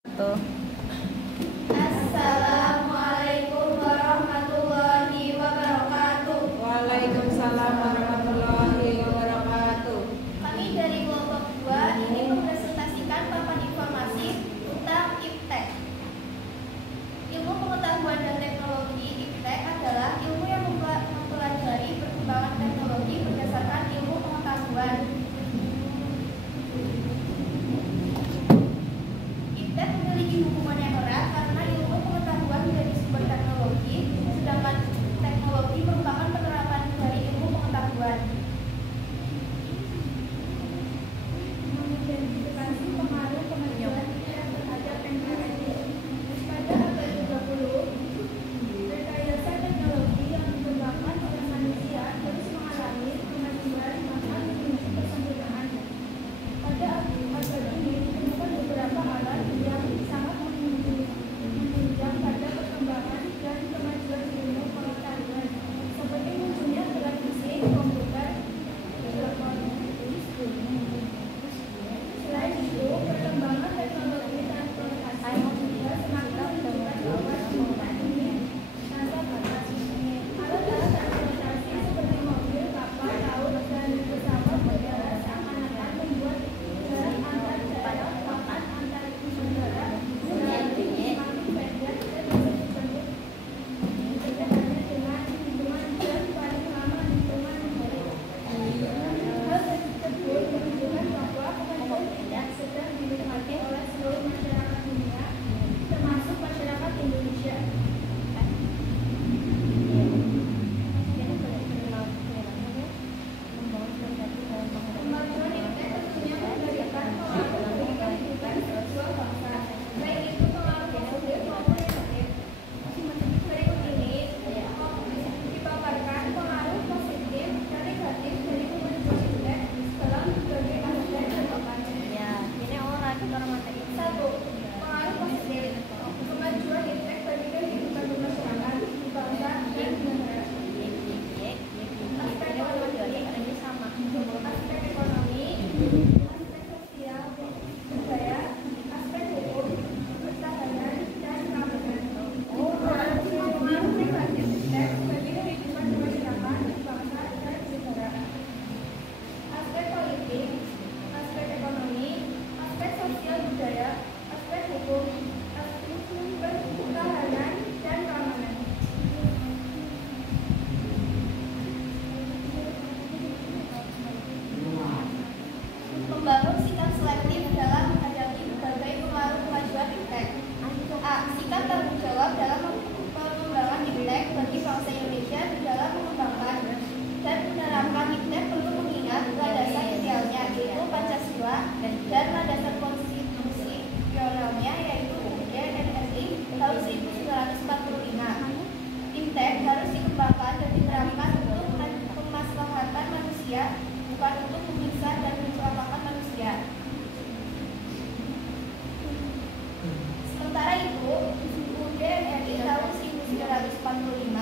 Tuh. Assalamualaikum warahmatullahi wabarakatuh. Waalaikumsalam warahmatullahi wabarakatuh. Kami dari kelompok 2 ini mempresentasikan papan informasi tentang IPTEK. Ilmu pengetahuan dan teknologi IPTEK adalah ilmu yang mempelajari perkembangan teknologi berdasarkan ilmu pengetahuan. IPTEK memiliki hubungan yang erat karena ilmu pengetahuan menjadi sumber teknologi, sedangkan teknologi merupakan penerapan dari ilmu pengetahuan. Mengidentifikasi pengaruh kemajuan terhadap teknologi. Pada abad 20, rekayasa teknologi yang dikembangkan oleh manusia terus mengalami kemajuan bahkan persempurnaan. Pada abad ini ditemukan beberapa alat yang sangat menunjang pada perkembangan dan kemajuan ilmu pengetahuan, seperti munculnya televisi, komputer, telepon. Selain itu, perkembangan teknologi transportasi juga semakin menunjukkan kemajuan ini tanpa batas. Alat-alat transportasi seperti mobil, kapal laut, dan pesawat udara seakan-akan membuat jarak antar daerah bahkan antar negara menjadi semakin pendek dan berbentuk sederhana dengan hitungan jam paling lama hitungan menit. Hal tersebut menunjukkan bahwa kemajuan tidak sedang dinikmati oleh seluruh masyarakat dunia, termasuk masyarakat Indonesia. Kemajuan IPTEK tentunya memberikan pengaruh bagi kehidupan sosial bangsa, baik itu pengaruh positif maupun negatif. Berikut ini dipaparkan pengaruh positif dan negatif dari kemajuan IPTEK dalam berbagai aspek kehidupan. Ini orang materi. 1. Pengaruh positif kemajuan IPTEK bagi kehidupan bermasyarakat, bangsa, dan negara. Aspek ekonomi, aspek sosial, budaya, aspek hukum, pertahanan, dan keamanan. Pengaruh negatif IPTEK bagi kehidupan bermasyarakat, bangsa, dan negara. Aspek politik, aspek ekonomi, aspek sosial budaya, aspek hukum, aspek pertahanan, dan keamanan. Membangun sikap selektif dalam menghadapi berbagai pengaruh kemajuan IPTEK. A. Sikap tanggung jawab dalam pengembangan IPTEK bagi bangsa Indonesia di dalam mengembangkan dan menerapkan IPTEK perlu mengingat landasan idealnya yaitu Pancasila dan landasan konstitusionalnya yaitu UUD NRI tahun 1945. IPTEK harus dikembangkan dan diterapkan untuk kemaslahatan manusia, bukan untuk menyiksa dan mencelakakan manusia. Sementara itu, UUD NRI tahun 1945